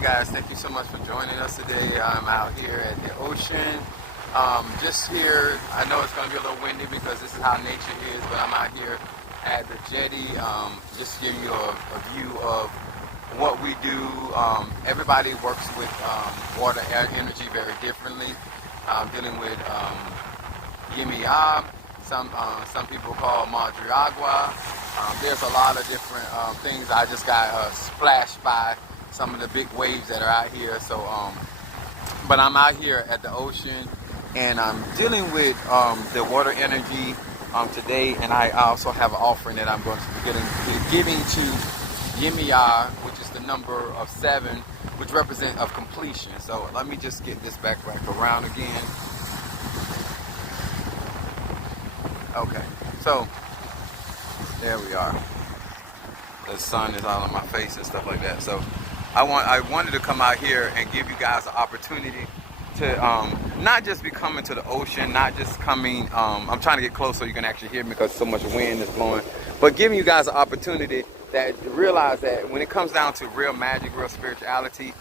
guys, thank you so much for joining us today. I'm out here at the ocean. Just here, I know it's going to be a little windy because this is how nature is, but I'm out here at the jetty, just to give you a view of what we do. Everybody works with water energy very differently. Dealing with Yemaya, some people call Madriagua. There's a lot of different things. I just got splashed by some of the big waves that are out here. So, but I'm out here at the ocean, and I'm dealing with the water energy today. And I also have an offering that I'm going to be giving to Yemaya, which is the number of 7, which represents of completion. So let me just get this back around again. Okay, so there we are. The sun is all on my face and stuff like that. So I wanted to come out here and give you guys an opportunity to not just be coming to the ocean, not just coming. I'm trying to get close so you can actually hear me because so much wind is blowing. But giving you guys an opportunity that realize that when it comes down to real magic, real spirituality,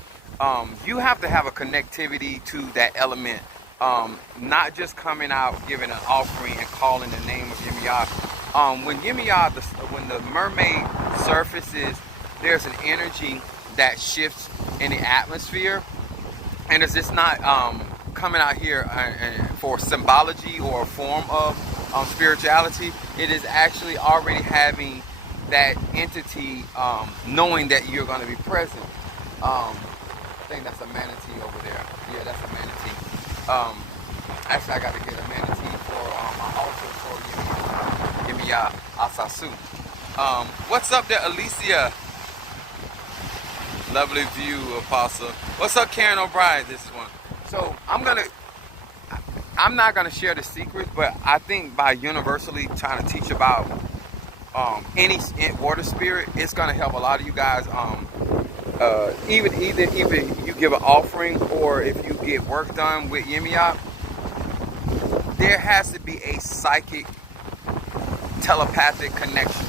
you have to have a connectivity to that element. Not just coming out, giving an offering and calling the name of Yemaya. When the mermaid surfaces, there's an energy that shifts in the atmosphere, and it's just not coming out here for symbology or a form of spirituality. It is actually already having that entity knowing that you're going to be present. I think that's a manatee over there. Yeah, that's a manatee. Actually, I got to get a manatee for my altar for Yemaya Asasu. What's up there, Alicia? Lovely view, Apostle. What's up, Karen O'Brien? This is one. So I'm not gonna share the secrets, but I think by universally trying to teach about any water spirit, it's gonna help a lot of you guys. Either you give an offering or if you get work done with Yemaya, there has to be a psychic telepathic connection,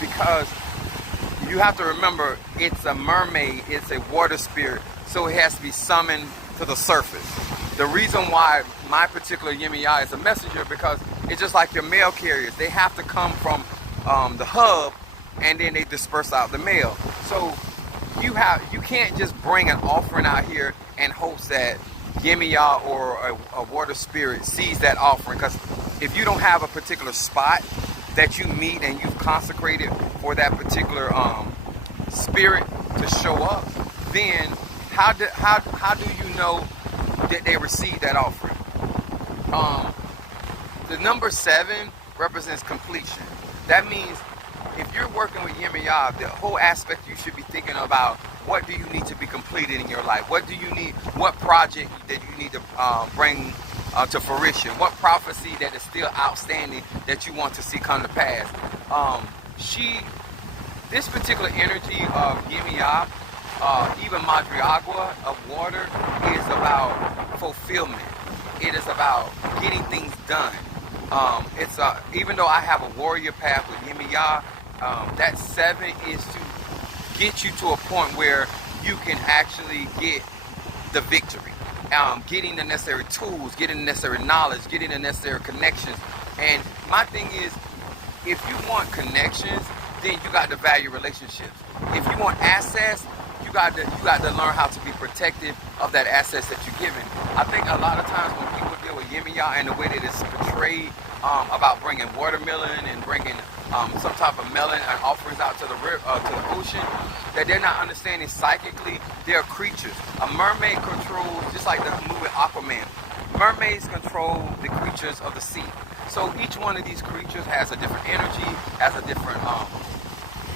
because you have to remember it's a mermaid, it's a water spirit, so it has to be summoned to the surface. The reason why my particular Yemaya is a messenger, because it's just like your mail carriers. They have to come from the hub, and then they disperse out the mail. So you can't just bring an offering out here and hope that Yemaya or a water spirit sees that offering, because if you don't have a particular spot that you meet and you've consecrated for that particular spirit to show up, then how do you know that they received that offering? The number 7 represents completion. That means if you're working with Yemaya, the whole aspect you should be thinking about, what do you need to be completed in your life? What do you need? What project that you need to bring to fruition? What prophecy that is still outstanding that you want to see come to pass? This particular energy of Yemaya, even Madriagua of water, is about fulfillment. It is about getting things done. Even though I have a warrior path with Yemaya, that 7 is to get you to a point where you can actually get the victory. Getting the necessary tools, getting the necessary knowledge, getting the necessary connections. And my thing is, if you want connections, then you got to value relationships. If you want access, you got to learn how to be protective of that access that you're given. I think a lot of times when people deal with Yemaya and the way that it's portrayed about bringing watermelon and bringing some type of melon and offerings out to the ocean, that they're not understanding psychically they're creatures. A mermaid controls, just like the movie Aquaman, mermaids control the creatures of the sea. So each one of these creatures has a different energy, has a different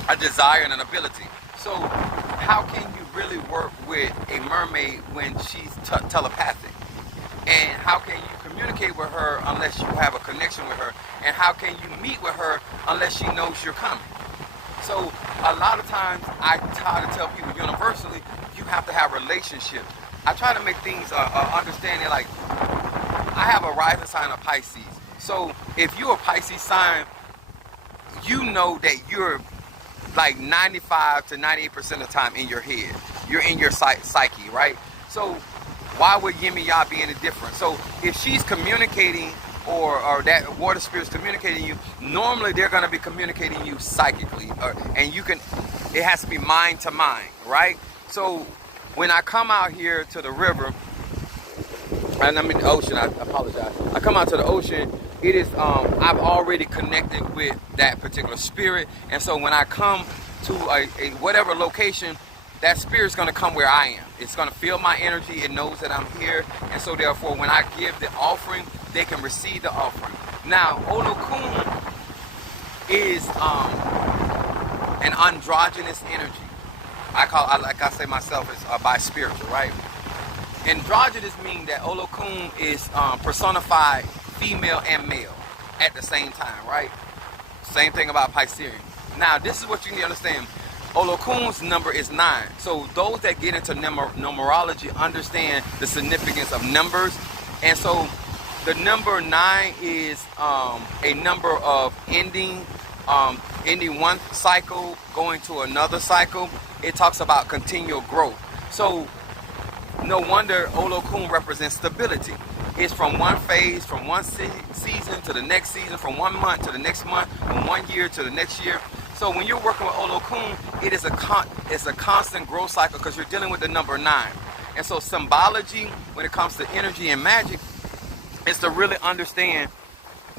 a desire and an ability. So how can you really work with a mermaid when she's telepathic? And how can you communicate with her unless you have a connection with her? And how can you meet with her unless she knows you're coming? So a lot of times I try to tell people universally, you have to have relationships. I try to make things understanding, like I have a rising sign of Pisces. So if you're a Pisces sign, you know that you're like 95 to 98% of the time in your head. You're in your psyche, right? So why would Yemaya be any different? So if she's communicating, or that water spirit's communicating you, normally they're going to be communicating you psychically, and it has to be mind to mind, right? So when I come out here to the river, and I'm in the ocean, I apologize. I come out to the ocean, it is, I've already connected with that particular spirit. And so when I come to a whatever location, that spirit's going to come where I am. It's going to feel my energy. It knows that I'm here. And so therefore, when I give the offering, they can receive the offering. Now, Olokun is an androgynous energy. Like I say myself, it's bi-spiritual, right? Androgynous means that Olokun is personified female and male at the same time, right? Same thing about Piscean. Now, this is what you need to understand. Olokun's number is 9. So those that get into numerology understand the significance of numbers. And so the number 9 is a number of ending one cycle, going to another cycle. It talks about continual growth. So no wonder Olokun represents stability. It's from one phase, from one season to the next season, from 1 month to the next month, from 1 year to the next year. So when you're working with Olokun, it is it's a constant growth cycle because you're dealing with the number 9. And so symbology, when it comes to energy and magic, is to really understand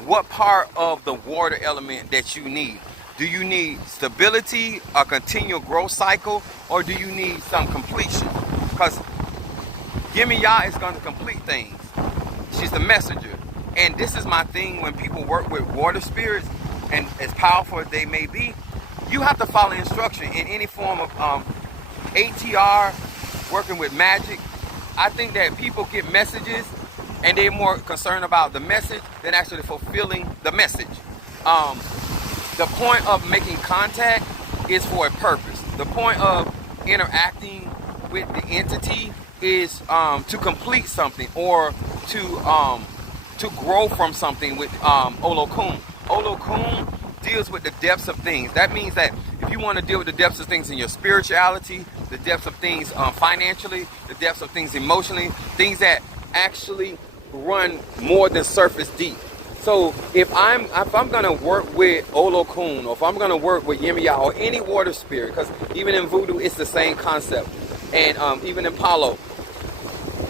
what part of the water element that you need. Do you need stability, a continual growth cycle, or do you need some completion? Because Yemaya is going to complete things. She's the messenger. And this is my thing when people work with water spirits, and as powerful as they may be, you have to follow instruction in any form of ATR, working with magic. I think that people get messages and they're more concerned about the message than actually fulfilling the message. The point of making contact is for a purpose. The point of interacting with the entity is to complete something, or to grow from something with Olokun. Olokun deals with the depths of things. That means that if you want to deal with the depths of things in your spirituality, the depths of things financially, the depths of things emotionally, things that actually run more than surface deep. So if I'm gonna work with Olokun, or if I'm gonna work with Yemaya or any water spirit, because even in voodoo it's the same concept, and even in Palo,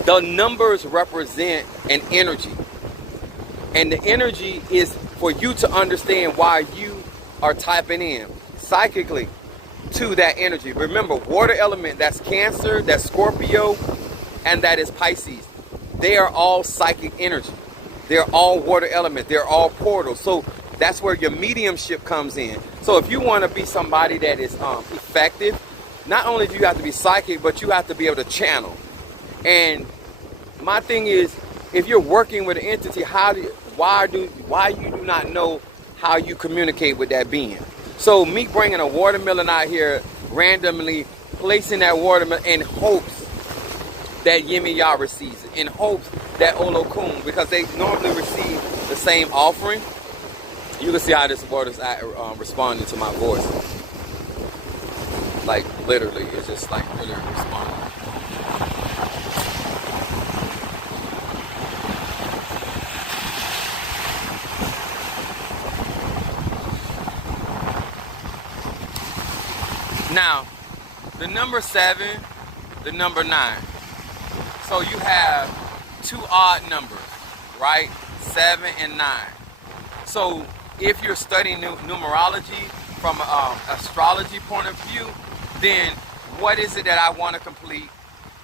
the numbers represent an energy, and the energy is for you to understand why you are tapping in psychically to that energy. Remember, water element, that's Cancer, that's Scorpio, and that is Pisces. They are all psychic energy. They're all water element. They're all portals. So that's where your mediumship comes in. So if you want to be somebody that is effective, not only do you have to be psychic, but you have to be able to channel. And my thing is, if you're working with an entity, why you do not know how you communicate with that being? So me bringing a watermelon out here randomly, placing that watermelon in hopes that Yemaya receives it, in hopes that Olokun, because they normally receive the same offering. You can see how this water is responding to my voice. Like literally, it's just like really responding. Now, the number 7, the number 9. So you have 2 odd numbers, right? 7 and 9. So if you're studying numerology from an astrology point of view, then what is it that I want to complete,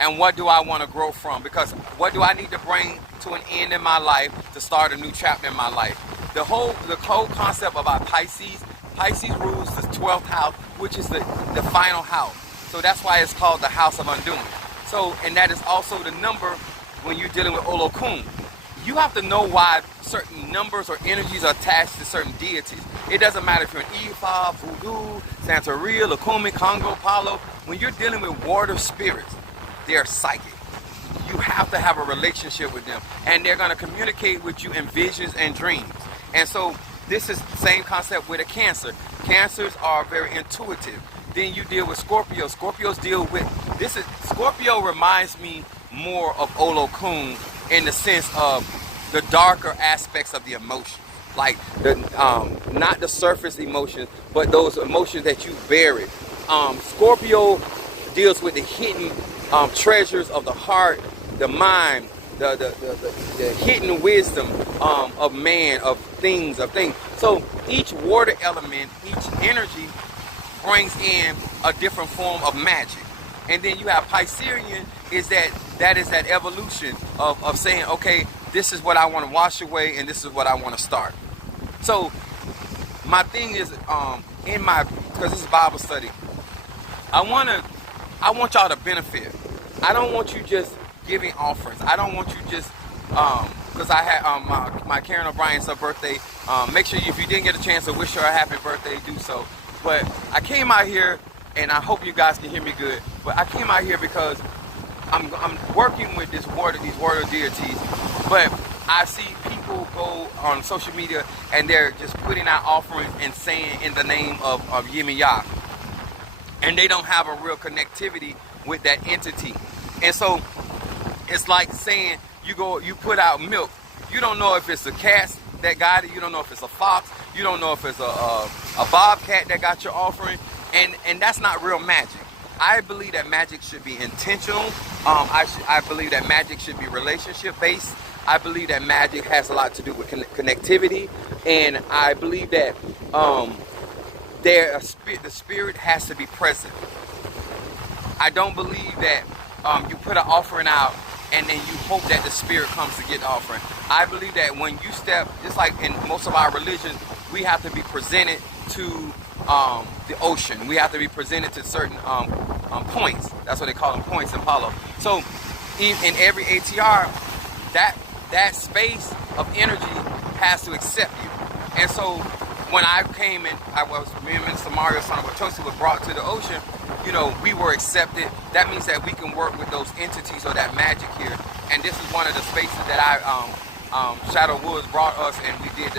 and what do I want to grow from? Because what do I need to bring to an end in my life to start a new chapter in my life? The whole concept about Pisces rules the 12th house, which is the final house. So that's why it's called the house of undoing. So, and that is also the number when you're dealing with Olokun. You have to know why certain numbers or energies are attached to certain deities. It doesn't matter if you're an Ifa, Voodoo, Santeria, Lukumi, Congo, Palo. When you're dealing with water spirits, they're psychic. You have to have a relationship with them, and they're going to communicate with you in visions and dreams. And so this is the same concept with a Cancer. Cancers are very intuitive. Then you deal with Scorpio. Scorpios deal with Scorpio reminds me more of Olokun in the sense of the darker aspects of the emotion, like the not the surface emotions, but those emotions that you buried. Scorpio deals with the hidden treasures of the heart, the mind, the hidden wisdom of man, of things. So each water element, each energy brings in a different form of magic. And then you have Piscean, is that is that evolution of saying, okay, this is what I want to wash away and this is what I want to start. So my thing is, because this is Bible study, I want y'all to benefit. I don't want you just giving offerings. I don't want you just, because I had my Karen O'Brien's her birthday. Make sure if you didn't get a chance to wish her a happy birthday, do so. But I came out here, and I hope you guys can hear me good, but I came out here because I'm working with these water deities, but I see people go on social media and they're just putting out offerings and saying in the name of Yemaya, and they don't have a real connectivity with that entity. And so it's like saying you put out milk. You don't know if it's a cat that got it. You don't know if it's a fox. You don't know if it's a bobcat that got your offering. And that's not real magic. I believe that magic should be intentional. I believe that magic should be relationship based. I believe that magic has a lot to do with connectivity. And I believe that the spirit has to be present. I don't believe that you put an offering out and then you hope that the spirit comes to get the offering. I believe that when you step, just like in most of our religions, we have to be presented to the ocean. We have to be presented to certain points. That's what they call them, points in Palo. So in every ATR, that space of energy has to accept you. And so when I came in, me and Minister Mario, son of Watosi, was brought to the ocean. You know, we were accepted. That means that we can work with those entities or that magic here. And this is one of the spaces that Shadow Woods brought us, and we did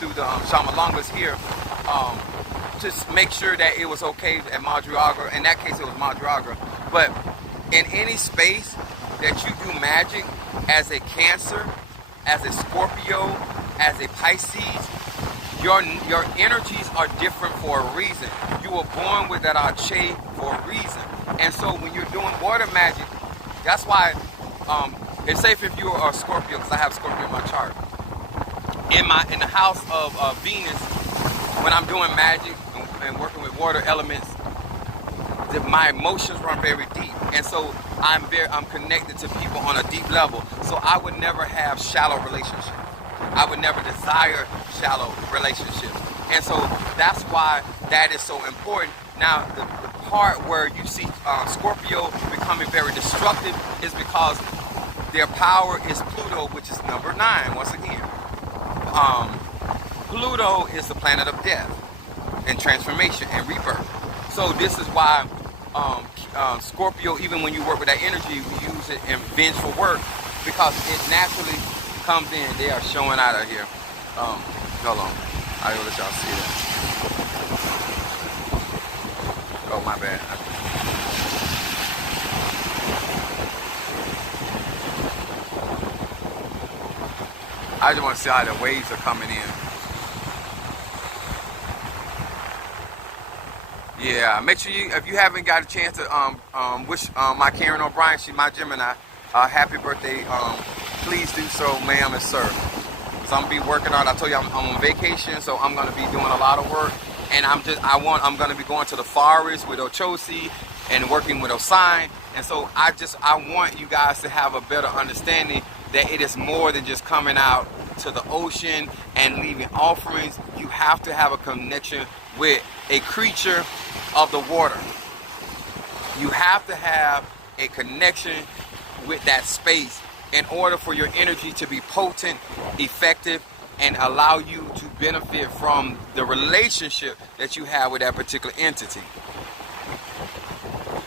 through the Shamalangas here, to make sure that it was okay at Madriaga. In that case, it was Madriaga. But in any space that you do magic, as a Cancer, as a Scorpio, as a Pisces, your energies are different for a reason. You were born with that arche for a reason. And so when you're doing water magic, that's why it's safe if you are a Scorpio, because I have Scorpio in my chart. In the house of Venus, when I'm doing magic and working with water elements, my emotions run very deep. And so I'm connected to people on a deep level. So I would never have shallow relationships. I would never desire shallow relationships. And so that's why that is so important. Now, the part where you see Scorpio becoming very destructive is because their power is Pluto, which is number 9, once again. Pluto is the planet of death and transformation and rebirth. So this is why Scorpio, even when you work with that energy, we use it in vengeful work because it naturally comes in. They are showing out of here. Hold on. I will let y'all see that. Oh, my bad. I just want to see how the waves are coming in. Yeah, make sure you, if you haven't got a chance to wish my Karen O'Brien, she's my Gemini, happy birthday. Please do so, ma'am and sir. So I'm gonna be working on. I told you I'm on vacation, so I'm gonna be doing a lot of work. And I'm gonna be going to the forest with Ochosi and working with Osine. And so I want you guys to have a better understanding that it is more than just coming out to the ocean and leaving offerings. You have to have a connection with a creature of the water. You have to have a connection with that space in order for your energy to be potent, effective, and allow you to benefit from the relationship that you have with that particular entity.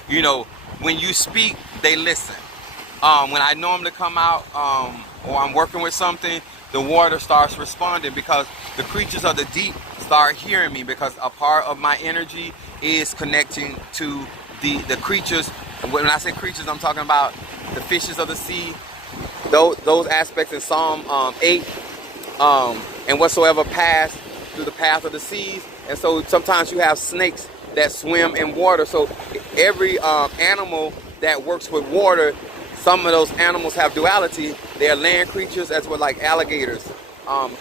You know, when you speak, they listen. When I normally come out or I'm working with something, the water starts responding because the creatures of the deep start hearing me, because a part of my energy is connecting to the creatures. When I say creatures, I'm talking about the fishes of the sea, those aspects in Psalm 8, and whatsoever pass through the path of the seas. And so sometimes you have snakes that swim in water. So every animal that works with water, some of those animals have duality. They are land creatures, as well, like alligators,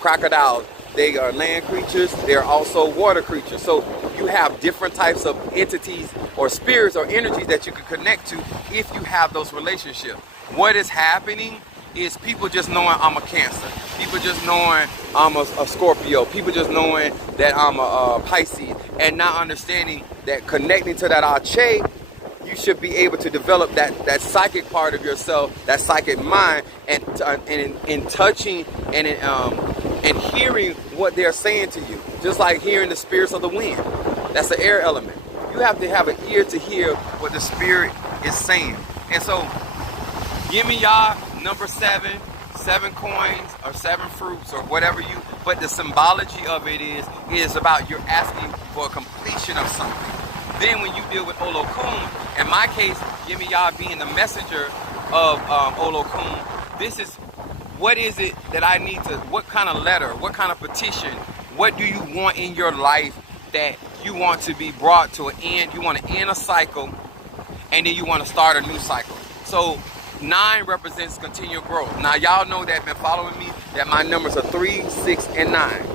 crocodiles. They are land creatures. They're also water creatures. So you have different types of entities or spirits or energies that you can connect to if you have those relationships. What is happening is people just knowing I'm a Cancer. People just knowing I'm a Scorpio. People just knowing that I'm a Pisces, and not understanding that connecting to that Ache, you should be able to develop that psychic part of yourself, that psychic mind, and in touching and in hearing what they're saying to you. Just like hearing the spirits of the wind. That's the air element. You have to have an ear to hear what the spirit is saying. And so, Yemaya, number 7, 7 coins or 7 fruits or whatever you, but the symbology of it is about you're asking for a completion of something. Then when you deal with Olokun, in my case, Yemaya being the messenger of Olokun, this is, what is it that I need to, what kind of letter, what kind of petition, what do you want in your life that you want to be brought to an end? You want to end a cycle, and then you want to start a new cycle. So 9 represents continual growth. Now y'all know that, been following me, that my numbers are 3, 6, and 9.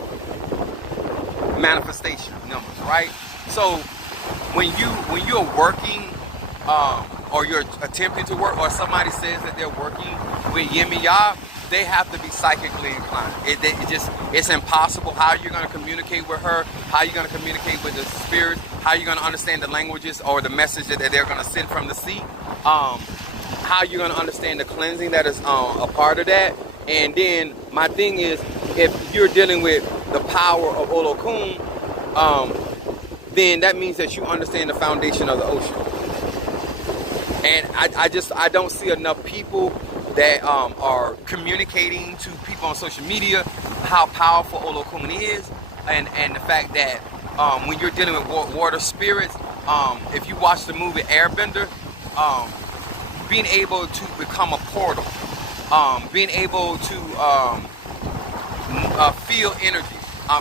Manifestation numbers, right? So when you're working, or you're attempting to work, or somebody says that they're working with Yemaya, they have to be psychically inclined. It's impossible. How you're going to communicate with her, how you're going to communicate with the spirits, how you're going to understand the languages or the messages that they're going to send from the sea, how you're going to understand the cleansing that is a part of that. And then my thing is, if you're dealing with the power of Olokun, then that means that you understand the foundation of the ocean. And I don't see enough people that are communicating to people on social media how powerful Olokun is, and the fact that when you're dealing with water spirits, if you watch the movie Airbender, being able to become a portal, being able to feel energy.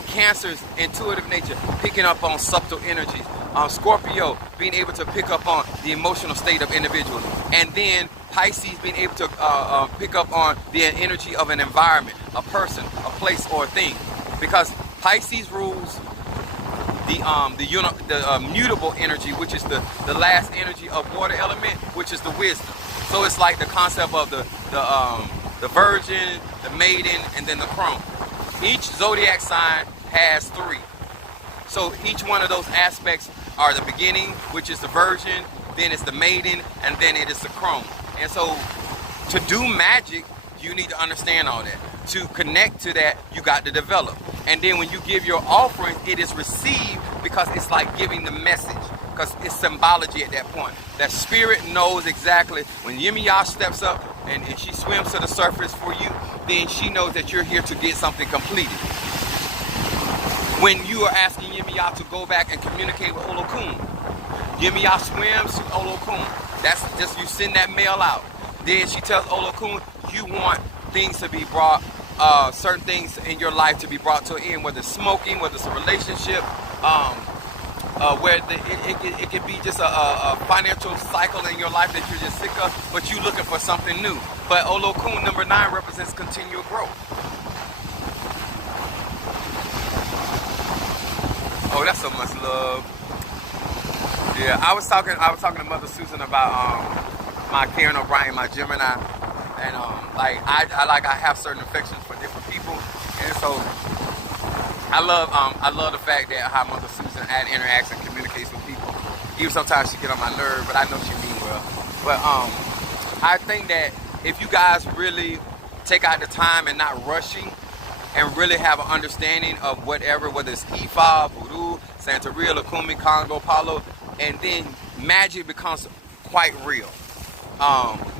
Cancer's intuitive nature, picking up on subtle energies. Scorpio, being able to pick up on the emotional state of individuals. And then Pisces, being able to pick up on the energy of an environment, a person, a place, or a thing. Because Pisces rules the mutable energy, which is the last energy of water element, which is the wisdom. So it's like the concept of the virgin, the maiden, and then the crone. Each zodiac sign has 3. So each one of those aspects are the beginning, which is the virgin, then it's the maiden, and then it is the crone. And so to do magic, you need to understand all that. To connect to that, you got to develop. And then when you give your offering, it is received, because it's like giving the message, because it's symbology at that point. That spirit knows exactly when Yemaya steps up and she swims to the surface for you, then she knows that you're here to get something completed. When you are asking Yemaya to go back and communicate with Olokun, Yemaya swims to Olokun. That's just, you send that mail out. Then she tells Olokun, you want things to be brought, certain things in your life to be brought to an end, whether it's smoking, whether it's a relationship, where it could be just a financial cycle in your life that you're just sick of, but you're looking for something new. But Olokun, number 9, represents continual growth. Oh, that's so much love. Yeah, I was talking to Mother Susan about my Karen O'Brien, my Gemini, and I have certain affections for different people, and so I love the fact that how Mother Susan interacts and communicates with people. Even sometimes she get on my nerve, but I know she mean well. But I think that if you guys really take out the time and not rushing, and really have an understanding of whatever, whether it's Ifa, Voodoo, Santeria, Lukumi, Congo, Palo, and then magic becomes quite real.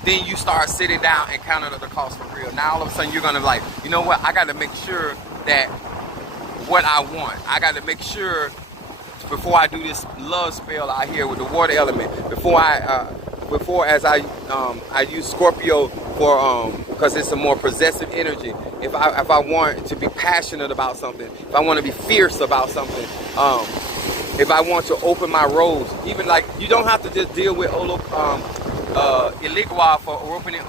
Then you start sitting down and counting up the cost for real. Now all of a sudden you're gonna like, you know what, I gotta make sure that what I want. I got to make sure before I do this love spell out here with the water element, before as I use Scorpio for because it's a more possessive energy. If I want to be passionate about something, if I want to be fierce about something, if I want to open my roads, even like you don't have to just deal with Iligwa for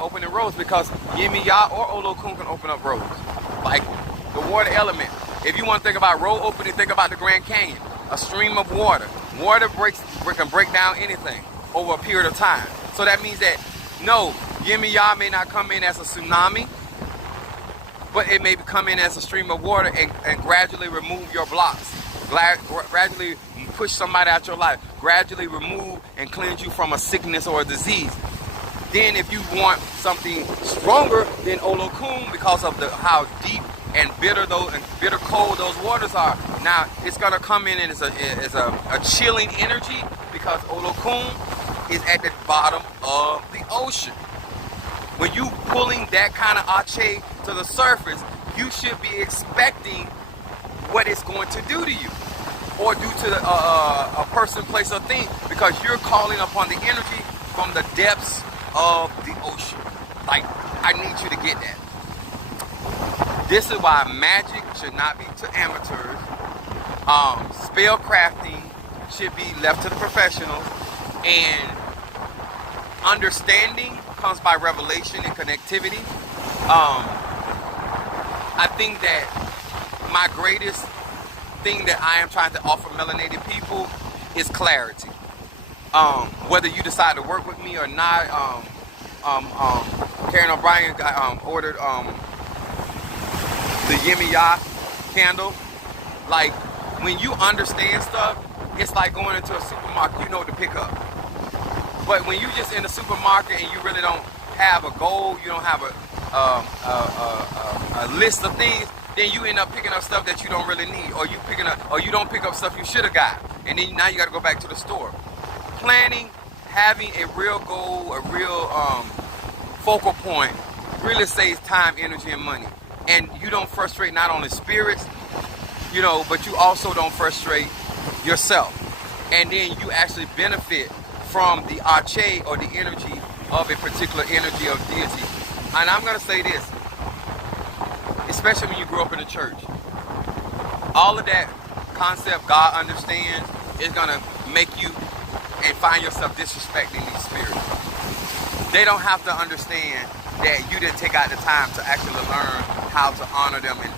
opening roads, because Yemaya or Olokun can open up roads. Like the water element. If you want to think about road opening, think about the Grand Canyon. A stream of water. Water can break down anything over a period of time. So that means that no, Yemaya may not come in as a tsunami, but it may come in as a stream of water and gradually remove your blocks. Gradually push somebody out your life. Gradually remove and cleanse you from a sickness or a disease. Then if you want something stronger than Olokun, because of how deep and bitter cold those waters are, now it's gonna come in and it's a chilling energy, because Olokun is at the bottom of the ocean. When you pulling that kind of ache to the surface, you should be expecting what it's going to do to you, or do to a person, place, or thing, because you're calling upon the energy from the depths of the ocean. Like, I need you to get that. This is why magic should not be to amateurs. Spell crafting should be left to the professionals, and understanding comes by revelation and connectivity. I think that my greatest thing that I am trying to offer melanated people is clarity. Whether you decide to work with me or not, Karen O'Brien ordered the Yemaya candle. Like, when you understand stuff, it's like going into a supermarket, you know what to pick up. But when you just in a supermarket and you really don't have a goal, you don't have a list of things, then you end up picking up stuff that you don't really need, or you don't pick up stuff you should have got, and then now you got to go back to the store. Planning, having a real goal, a real focal point, really saves time, energy, and money. And you don't frustrate not only spirits, but you also don't frustrate yourself. And then you actually benefit from the ache, or the energy of a particular energy of deity. And I'm going to say this, especially when you grew up in the church, all of that concept God understands is going to make you and find yourself disrespecting these spirits. They don't have to understand that you didn't take out the time to actually learn how to honor them and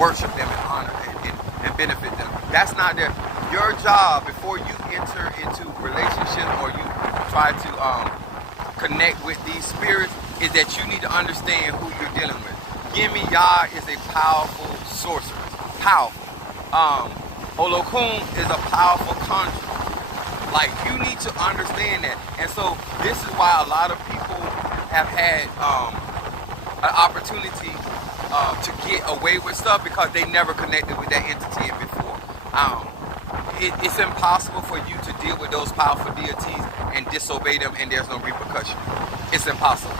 worship them and honor and benefit them. That's not your job before you enter into relationships or you try to connect with these spirits, is that you need to understand who you're dealing with. Yemaya is a powerful sorcerer. Powerful. Olokun is a powerful conjurer. Like, you need to understand that. And so this is why a lot of people have had an opportunity to get away with stuff, because they never connected with that entity before. It's impossible for you to deal with those powerful deities and disobey them and there's no repercussion. It's impossible.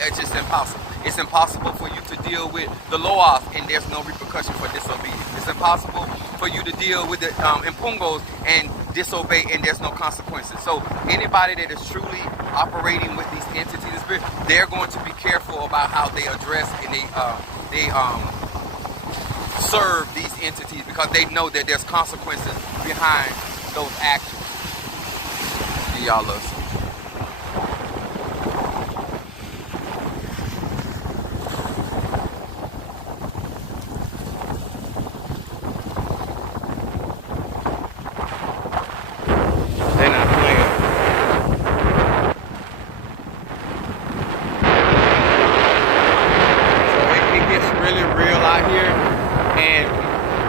It's just impossible. It's impossible for you to deal with the Loas and there's no repercussion for disobedience. It's impossible for you to deal with the Impungos and disobey and there's no consequences. So anybody that is truly operating with these entities, they're going to be careful about how they address and they serve these entities, because they know that there's consequences behind those actions. Y'all listen.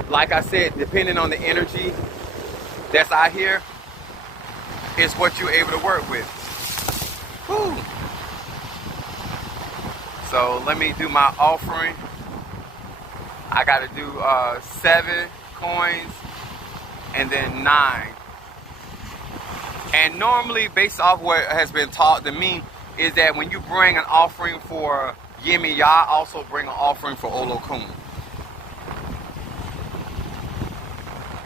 Like I said, depending on the energy that's out here, is what you're able to work with. Whew. So let me do my offering. I got to do 7 coins and then 9. And normally, based off what has been taught to me, is that when you bring an offering for Yemaya, also bring an offering for Olokun.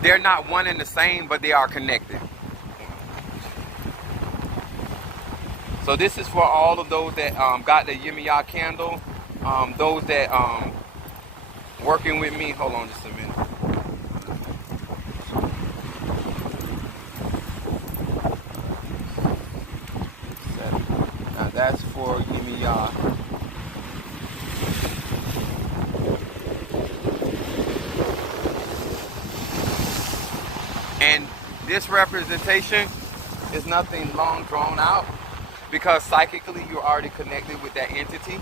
they're not one and the same, but they are connected. So this is for all of those that got the Yemaya candle, those that working with me. Hold on just a minute. Now that's for Yemaya. And this representation is nothing long drawn out, because psychically you're already connected with that entity,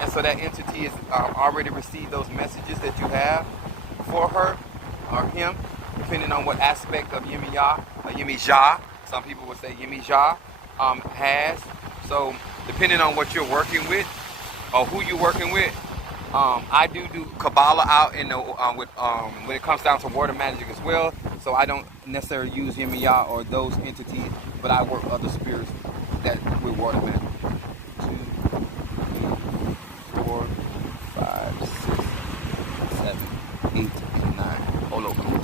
and so that entity has already received those messages that you have for her or him, depending on what aspect of Yemaya or Yemija, some people would say Yemija, has. So depending on what you're working with or who you're working with, I do Kabbalah out in the when it comes down to water magic as well. So I don't necessarily use Yemaya or those entities, but I work other spirits that with water magic. 2, 3, 4, 5, 6, 7, 8, and 9. Olokun.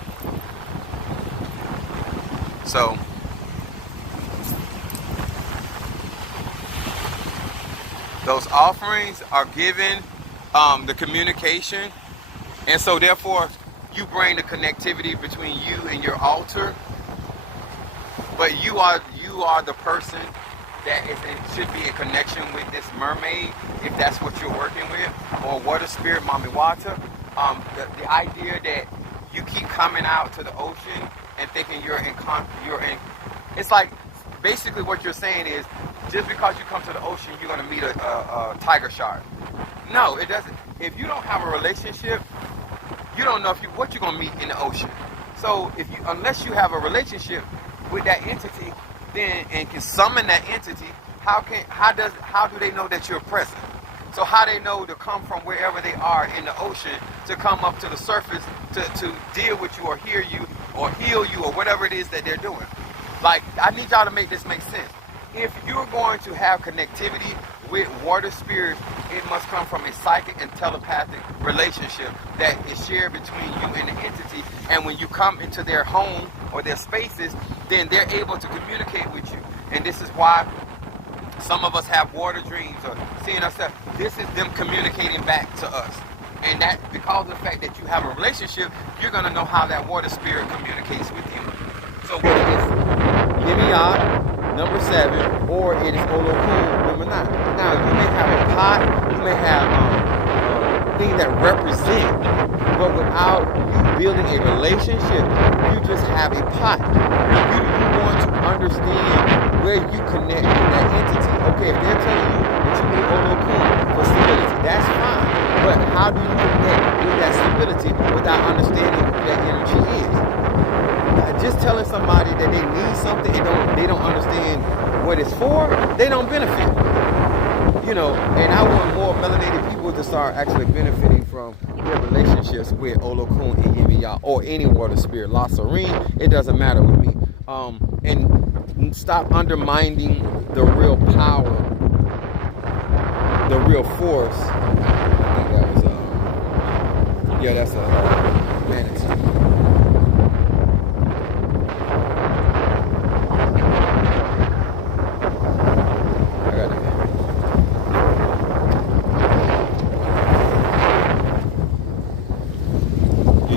So those offerings are given, the communication, and so therefore you bring the connectivity between you and your altar. But you are the person that should be in connection with this mermaid, if that's what you're working with, or water spirit, Mami Wata. The idea that you keep coming out to the ocean and thinking you're in, it's like basically what you're saying is, just because you come to the ocean, you're going to meet a tiger shark. No, it doesn't. If you don't have a relationship, you don't know what you're going to meet in the ocean. So unless you have a relationship with that entity, then and can summon that entity, how do they know that you're present? So how they know to come from wherever they are in the ocean to come up to the surface to deal with you or hear you or heal you or whatever it is that they're doing? Like, I need y'all to make this make sense. If you're going to have connectivity with water spirits, it must come from a psychic and telepathic relationship that is shared between you and the entity. And when you come into their home or their spaces, then they're able to communicate with you. And this is why some of us have water dreams or seeing ourselves. This is them communicating back to us. And that, because of the fact that you have a relationship, you're going to know how that water spirit communicates with you. So whether it's Yemaya, number 7, or it is Olokun, number 9. Now, you may have a pot, you may have things that represent, but without you building a relationship, you just have a pot. You want to understand where you connect with that entity. Okay, if they're telling you that you need Olokun for stability, that's fine. But how do you connect with that stability without understanding who that energy is? Just telling somebody that they need something and they don't understand what it's for, they don't benefit. You know, and I want more melanated people to start actually benefiting from their relationships with Olokun and Yemaya or any water spirit, La Serene, it doesn't matter with me. And stop undermining the real power, the real force. I think that was, that's a manatee.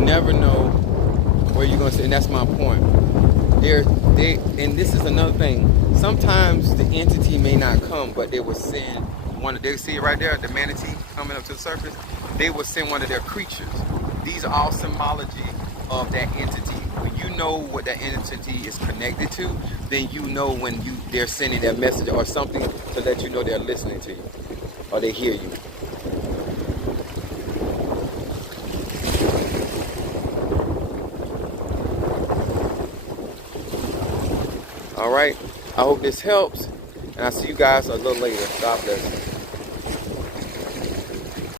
Never know where you're going to say, and that's my point. And this is another thing. Sometimes the entity may not come, but they will send they see it right there, the manatee coming up to the surface. They will send one of their creatures. These are all symbology of that entity. When you know what that entity is connected to, then you know when they're sending that message or something to let you know they're listening to you or they hear you. All right, I hope this helps, and I'll see you guys a little later. God bless.